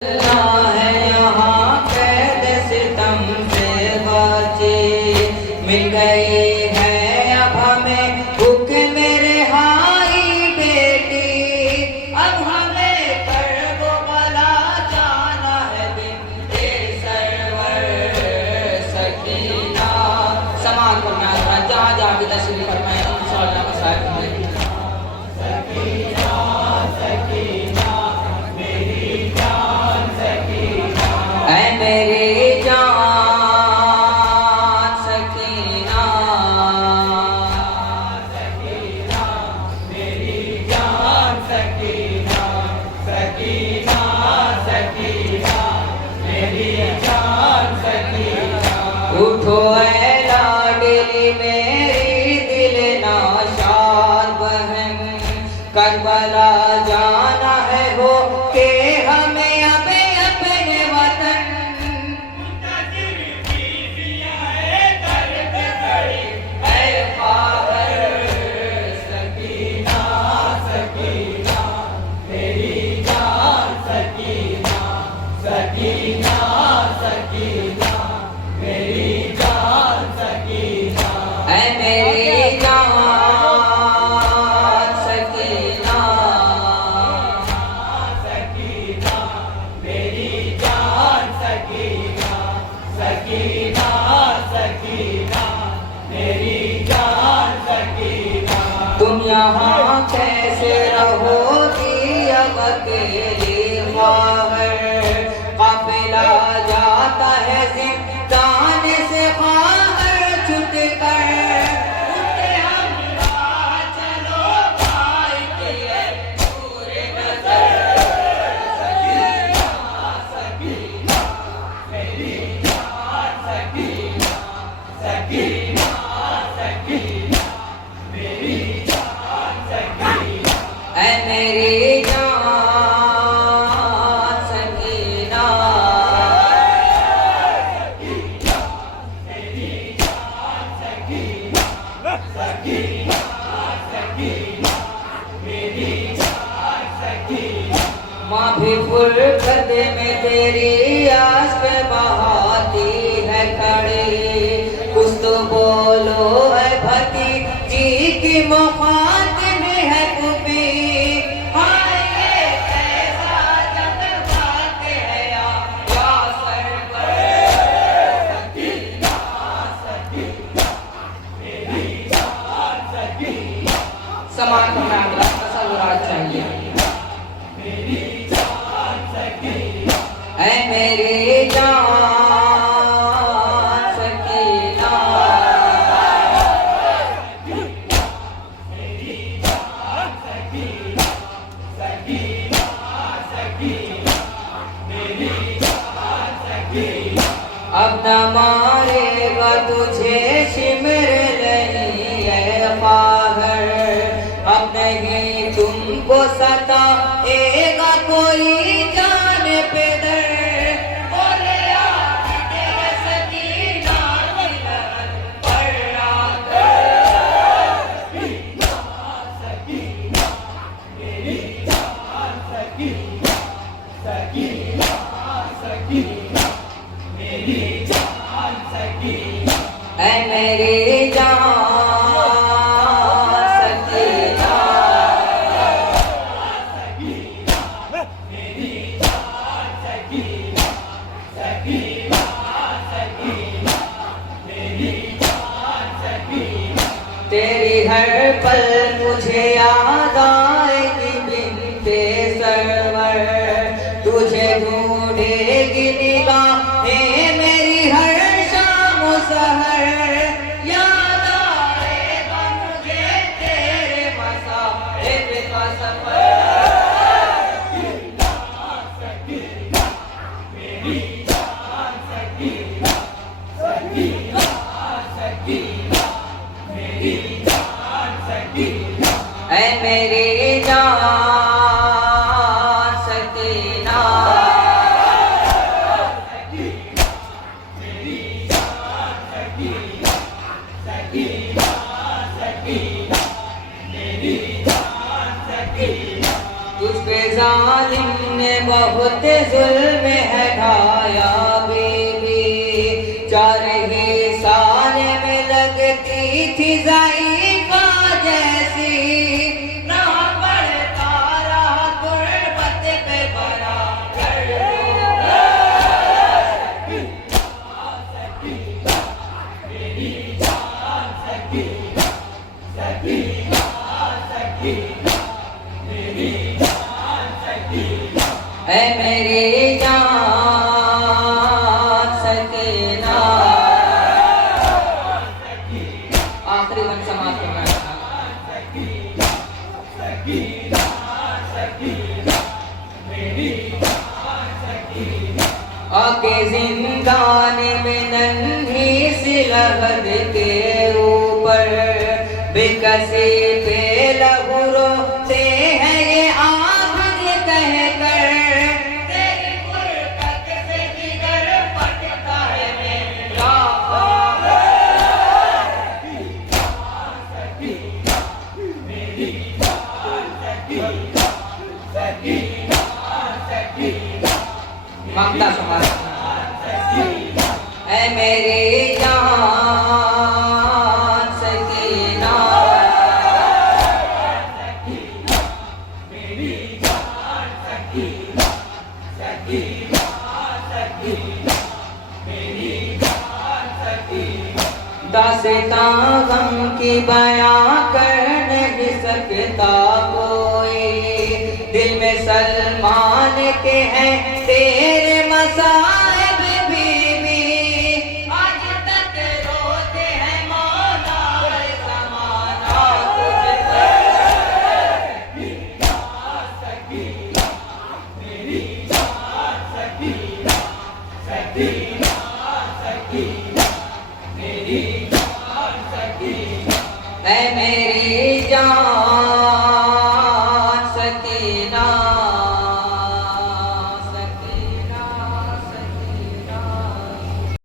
है यहाँ कैद सितम से बचे, मिल गए हैं अब हमें हुक्म रिहाई बेटी। अब हमें कर्ब बला जाना है बिन्ते सरवर सकीना। समाज फरमाया जहाँ जहाँ भी तशरीफ फरमाए इंशाअल्लाह मसाइब में मेरी जान सकीना, सकीना मेरी जान सकीना, सकीना सकीना मेरी जान सकीना। उठो ऐ लाडली मेरी दिल नाशाद बहन, करबला जाना है हो के हमें तुम यहाँ कैसे रहोगी अब अकेली ख्वाहर, काफिला जाता है ज़िंदान से ख्वाहर छुट कर। उठे हमरा चलो भाई के पूरे नजर, सकीना सकीना मेरी जान सकीना, सकीना सकीना मेरी मेरी जान सकीना, मेरी जान सकीना, सकीना सकीना मेरी जान सकीना। माँ भी फुरकत में तेरी आस पे बहाती है खड़ी, कुछ तो बोलो है भतीजी की मुखातिब है कुबी। समान करना तसव्वुरात चाहिए। मेरी जान सकीना, ऐ मेरी जान सकीना, मेरी जान सकीना, सकीना सकीना मेरी जान सकीना। अब न मारेगा तुझे शिमर नहीं है ख्वाहर, अब नहीं तुमको सताएगा कोई जान पे दर। बोले तेरे सकीना पर आकर, सकीना सकीना मेरी जान सकीना, सकीना सकीना मेरी जान सकीना, ऐ मेरी जान तेरी हर पल मुझे याद आएगी बिन्ते सरवर, तुझे ढूंढेगी निगाहें मेरी हर शाम सहर। याद आएगा मुझे तेरे मसाइब का सफर, सकीना सकीना मेरी जान सकीना, सकीना सकीना मेरी जान सकीना, ऐ मेरी जान सकीना, सकीना मेरी जान सकीना, सकीना सकीना मेरी जान सकीना। तुझ पे जालिम ने बहुत जुल्म है ढाया बीबी, 4 ही साल में लगती थी ज़ाइफ़ा जैसी, ना पढ़ता रहा गुर्बत पे बड़ा है मेरी जान सकीना। आखिरी मन समाप्त करना था। आके जिंदान में नन्ही सी लहद के ऊपर बेकसी पे लहू रोते हैं ये आँख कह कर, तेरी गुर्बत से जिगर फटता है मेरा। ममता समाज है मेरी जान सकीना। दास्तां गम की बयां कर नहीं सकता कोई, दिल में सलमान के हैं तेरे मसाइब बीबी, आज तक रोते हैं मौला ज़माना तुझ पर। है मेरे